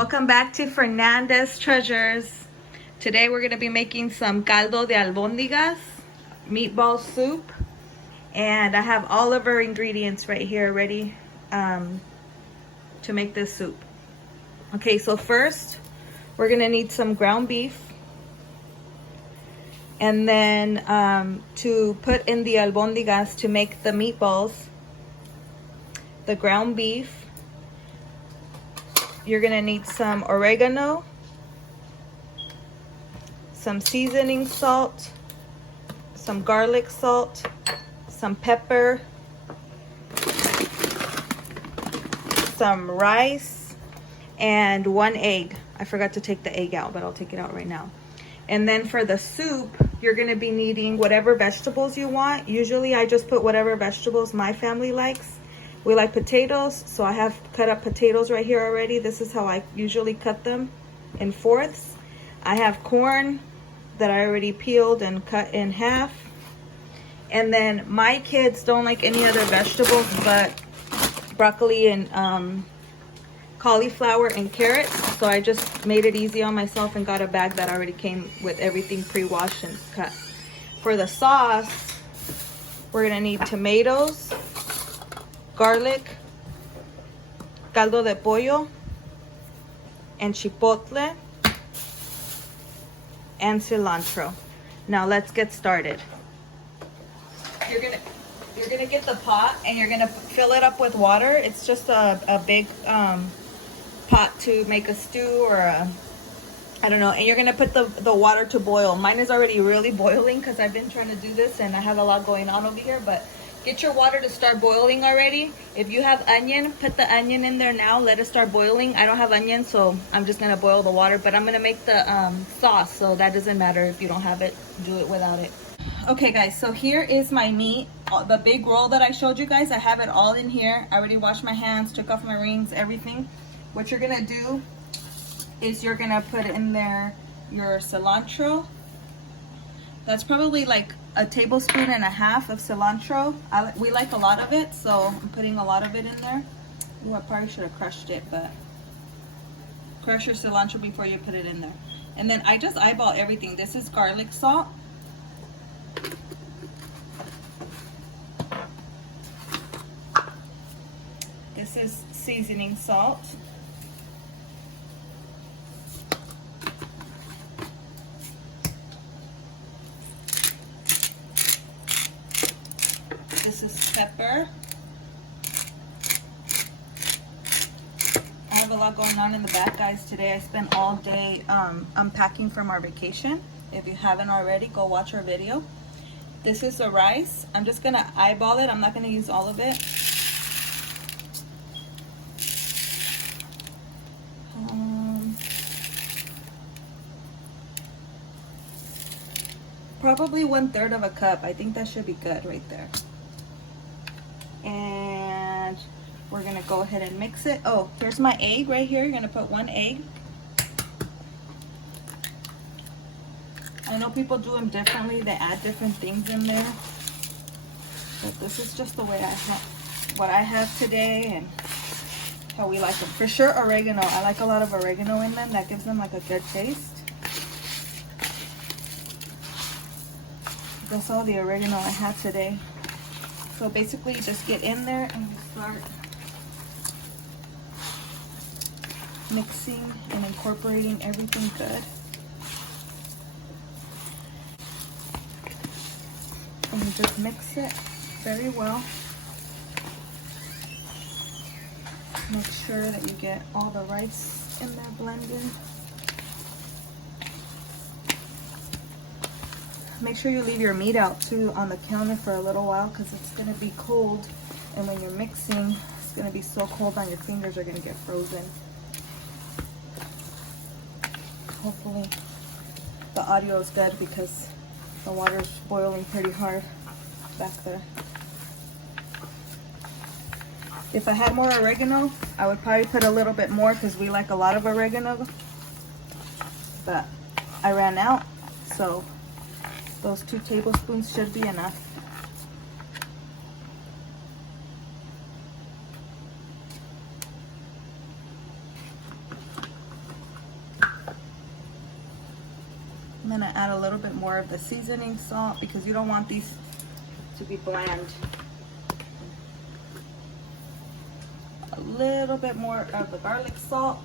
Welcome back to Fernandez Treasures. Today we're going to be making some caldo de albóndigas, meatball soup, and I have all of our ingredients right here ready to make this soup. Okay, so first we're going to need some ground beef, and then to put in the albóndigas to make the meatballs, the ground beef. You're gonna need some oregano, some seasoning salt, some garlic salt, some pepper, some rice, and 1 egg. I forgot to take the egg out, but I'll take it out right now. And then for the soup, you're gonna be needing whatever vegetables you want. Usually I just put whatever vegetables my family likes. We like potatoes, so I have cut up potatoes right here already. This is how I usually cut them, in fourths. I have corn that I already peeled and cut in half. And then my kids don't like any other vegetables but broccoli and cauliflower and carrots. So I just made it easy on myself and got a bag that already came with everything pre-washed and cut. For the sauce, we're gonna need tomatoes, garlic, caldo de pollo, and chipotle, and cilantro. Now let's get started. You're gonna get the pot and you're gonna fill it up with water. It's just a big pot to make a stew or I don't know. And you're gonna put the water to boil. Mine is already really boiling because I've been trying to do this and I have a lot going on over here, but get your water to start boiling already. If you have onion, put the onion in there now. Let it start boiling. I don't have onion, so I'm just gonna boil the water, but I'm gonna make the sauce, so that doesn't matter if you don't have it. Do it without it. Okay guys, so here is my meat. The big roll that I showed you guys, I have it all in here. I already washed my hands, took off my rings, everything. What you're gonna do is you're gonna put in there your cilantro. That's probably like a tablespoon and a half of cilantro. We like a lot of it, so I'm putting a lot of it in there. Ooh, I probably should have crushed it, but crush your cilantro before you put it in there. And then I just eyeball everything. This is garlic salt. This is seasoning salt. This is pepper. I have a lot going on in the back, guys. Today I spent all day unpacking from our vacation. If you haven't already, go watch our video. This is the rice. I'm just gonna eyeball it. I'm not gonna use all of it. Probably 1/3 of a cup. I think that should be good right there. And we're gonna go ahead and mix it. Oh, here's my egg right here. You're gonna put 1 egg. I know people do them differently. They add different things in there, but this is just the way what I have today and how we like them. For sure, oregano. I like a lot of oregano in them. That gives them like a good taste. That's all the oregano I have today. So basically you just get in there and you start mixing and incorporating everything good. And you just mix it very well. Make sure that you get all the rice in there blended. Make sure you leave your meat out too on the counter for a little while because it's going to be cold, and when you're mixing it's going to be so cold on your fingers are going to get frozen. Hopefully the audio is good because the water's boiling pretty hard back there. If I had more oregano, I would probably put a little bit more because we like a lot of oregano, but I ran out, so those 2 tablespoons should be enough. more of the seasoning salt because you don't want these to be bland. A little bit more of the garlic salt.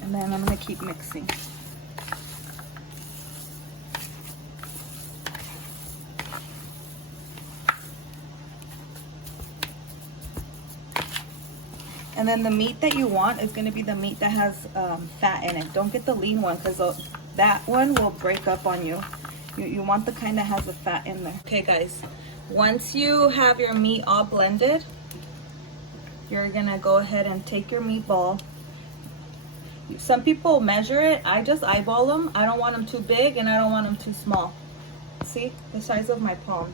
And then I'm going to keep mixing. And then the meat that you want is going to be the meat that has fat in it. Don't get the lean one because that one will break up on you. You want the kind that has the fat in there. Okay guys, once you have your meat all blended, you're going to go ahead and take your meatball. Some people measure it. I just eyeball them. I don't want them too big and I don't want them too small. See, the size of my palm.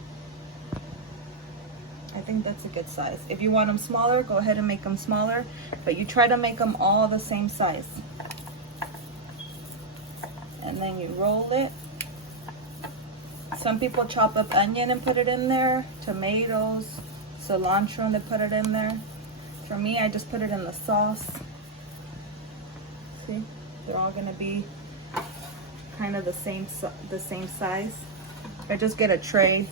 I think that's a good size. If you want them smaller, go ahead and make them smaller, but you try to make them all the same size. And then you roll it. Some people chop up onion and put it in there, tomatoes, cilantro, and they put it in there. For me, I just put it in the sauce. See, they're all gonna be kind of the same size. I just get a tray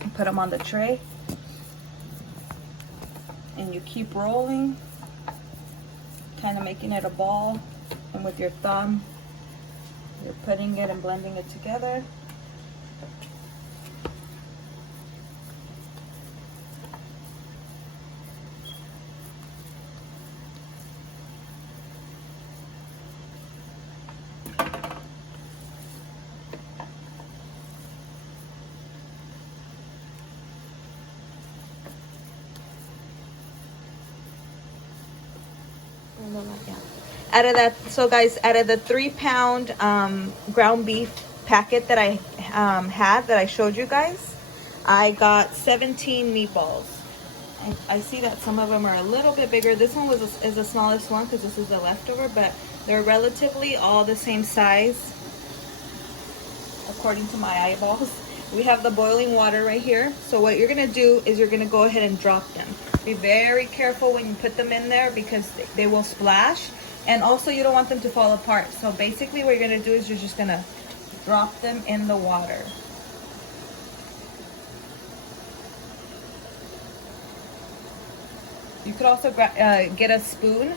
and put them on the tray. And you keep rolling, kind of making it a ball, and with your thumb you're putting it and blending it together. Out of that, so guys, out of the 3-pound ground beef packet that I had, that I showed you guys, I got 17 meatballs. I see that some of them are a little bit bigger. This one is the smallest one because this is the leftover, but they're relatively all the same size according to my eyeballs. We have the boiling water right here. So what you're gonna do is you're gonna go ahead and drop them. Be very careful when you put them in there because they will splash. And also you don't want them to fall apart. So basically what you're gonna do is you're just gonna drop them in the water. You could also get a spoon,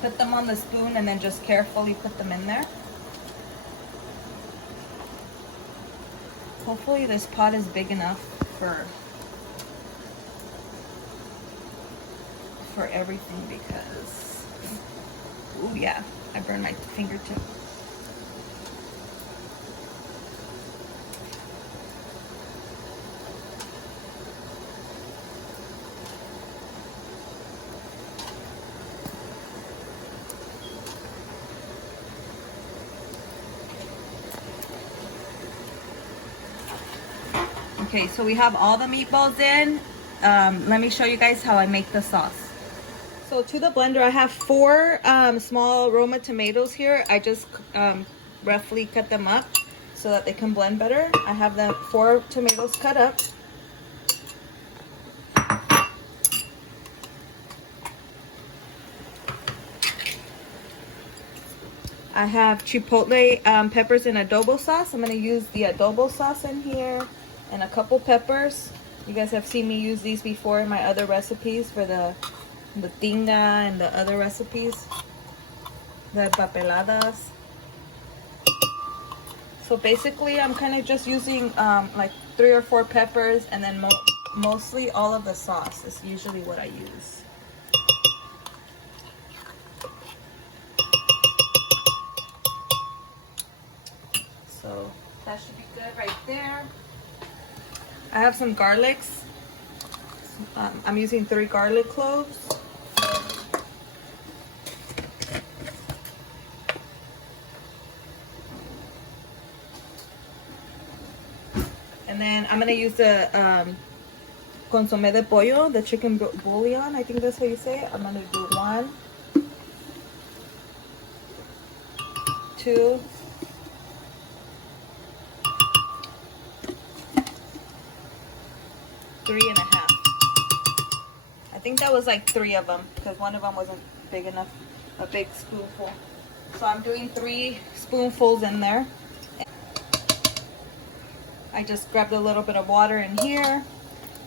put them on the spoon, and then just carefully put them in there. Hopefully this pot is big enough for everything because, oh yeah, I burned my fingertip. Okay, so we have all the meatballs in. Let me show you guys how I make the sauce. So to the blender, I have 4 small Roma tomatoes here. I just roughly cut them up so that they can blend better. I have the 4 tomatoes cut up. I have chipotle peppers and adobo sauce. I'm going to use the adobo sauce in here and a couple peppers. You guys have seen me use these before in my other recipes for the tinga and the other recipes, the papeladas. So basically I'm kind of just using like 3 or 4 peppers, and then mostly all of the sauce is usually what I use. So that should be good right there. I have some garlics. I'm using 3 garlic cloves. And then I'm gonna use the consommé de pollo, the chicken bouillon. I think that's what you say. I'm gonna do 1, 2, 3.5. I think that was like 3 of them because one of them wasn't big enough, a big spoonful. So I'm doing 3 spoonfuls in there. I just grabbed a little bit of water in here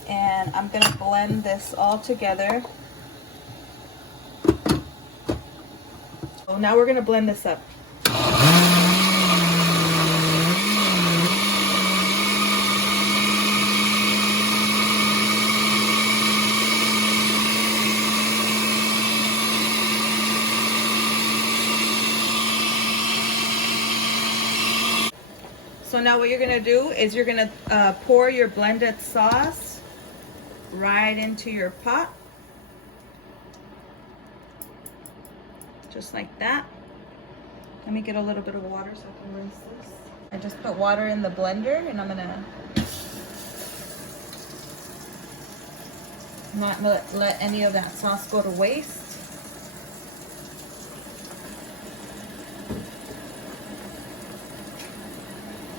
and I'm gonna blend this all together. So now we're gonna blend this up. So now what you're gonna do is you're gonna pour your blended sauce right into your pot. Just like that. Let me get a little bit of water so I can rinse this. I just put water in the blender and I'm gonna not let any of that sauce go to waste.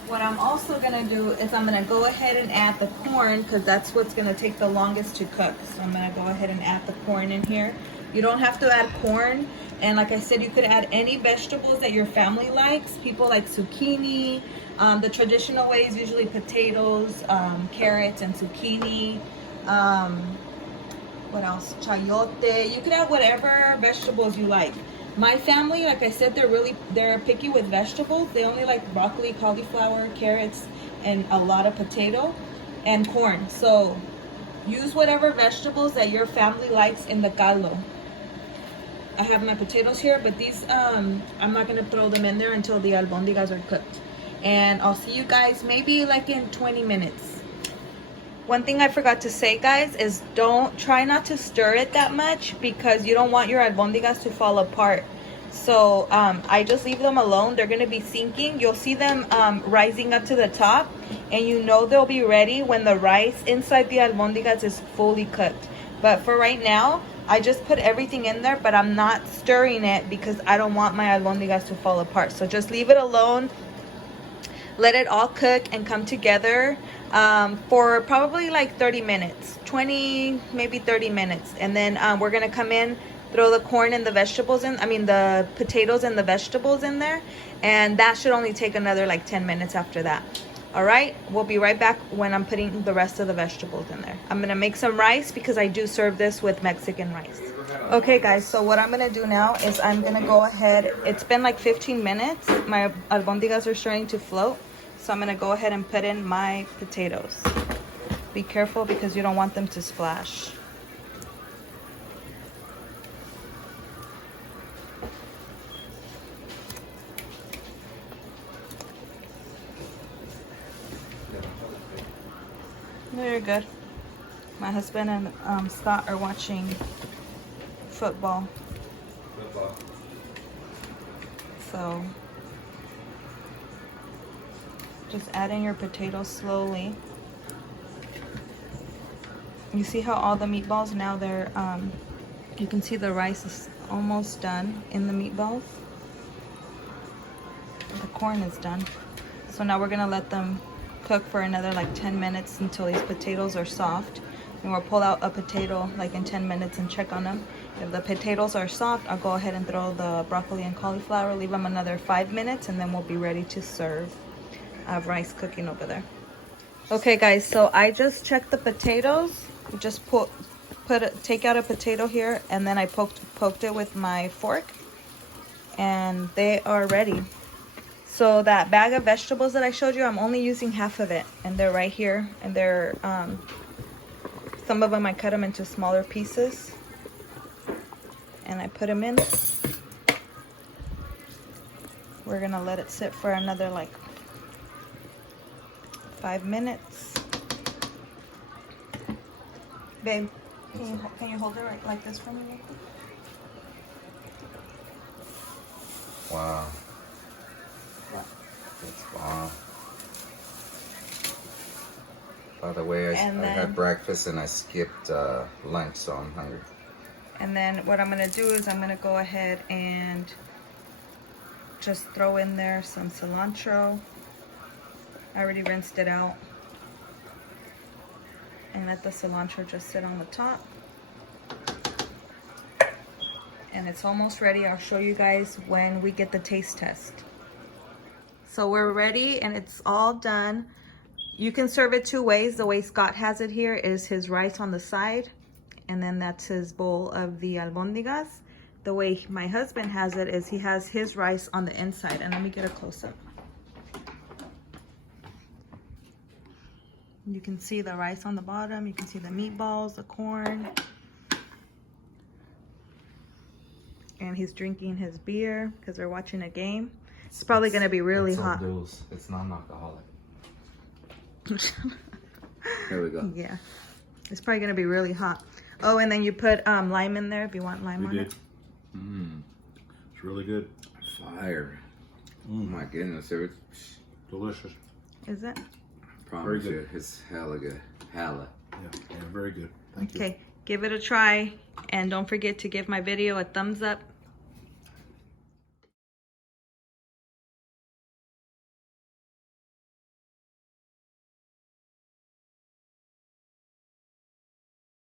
What I'm also gonna do is I'm gonna go ahead and add the corn because that's what's gonna take the longest to cook. So I'm gonna go ahead and add the corn in here. You don't have to add corn, and like I said, you could add any vegetables that your family likes. People like zucchini. The traditional way is usually potatoes, carrots, and zucchini. What else? Chayote. You could add whatever vegetables you like. My family, like I said, they're picky with vegetables. They only like broccoli, cauliflower, carrots, and a lot of potato and corn. So use whatever vegetables that your family likes in the caldo. I have my potatoes here, but these, I'm not gonna throw them in there until the albóndigas are cooked. And I'll see you guys maybe like in 20 minutes. One thing I forgot to say, guys, is try not to stir it that much because you don't want your albóndigas to fall apart. So I just leave them alone. They're gonna be sinking. You'll see them rising up to the top, and you know they'll be ready when the rice inside the albóndigas is fully cooked. But for right now, I just put everything in there, but I'm not stirring it because I don't want my albóndigas to fall apart. So just leave it alone. Let it all cook and come together for probably like 30 minutes, 20, maybe 30 minutes. And then we're gonna come in, throw the corn and the vegetables in, the potatoes and the vegetables in there. And that should only take another like 10 minutes after that. All right, we'll be right back when I'm putting the rest of the vegetables in there. I'm gonna make some rice because I do serve this with Mexican rice. Okay guys, so what I'm gonna do now is I'm gonna go ahead, it's been like 15 minutes. My albóndigas are starting to float. So I'm gonna go ahead and put in my potatoes. Be careful because you don't want them to splash. No, you're good. My husband and Scott are watching football. So just add in your potatoes slowly. You see how all the meatballs now they're you can see the rice is almost done in the meatballs. The corn is done. So now we're gonna let them cook for another like 10 minutes until these potatoes are soft. And we'll pull out a potato like in 10 minutes and check on them. If the potatoes are soft, I'll go ahead and throw the broccoli and cauliflower, leave them another 5 minutes, and then we'll be ready to serve. I have rice cooking over there. Okay guys, so I just checked the potatoes. Just take out a potato here, and then I poked it with my fork, and they are ready. So that bag of vegetables that I showed you, I'm only using half of it, and they're right here, and they're some of them I cut them into smaller pieces, and I put them in. We're gonna let it sit for another like 5 minutes. Babe, can you hold it right like this for me, Nathan? Wow. It's bomb. By the way, I had breakfast and I skipped lunch, so I'm hungry. And then what I'm gonna do is I'm gonna go ahead and just throw in there some cilantro. I already rinsed it out. And And let the cilantro just sit on the top. And it's almost ready. I'll show you guys when we get the taste test. So we're ready and it's all done. You can serve it two ways. The way Scott has it here is his rice on the side, and then that's his bowl of the albóndigas. The way my husband has it is he has his rice on the inside. And let me get a close-up. You can see the rice on the bottom. You can see the meatballs, the corn. And he's drinking his beer because they're watching a game. It's probably going to be really hot. It's non-alcoholic. Here we go. Yeah. It's probably going to be really hot. Oh, and then you put lime in there if you want lime on it. It's really good. Fire. Oh my goodness. It's Delicious. Is it? Promise you, it's hella good. Hella. Yeah, very good. Thank you. Okay, give it a try. And don't forget to give my video a thumbs up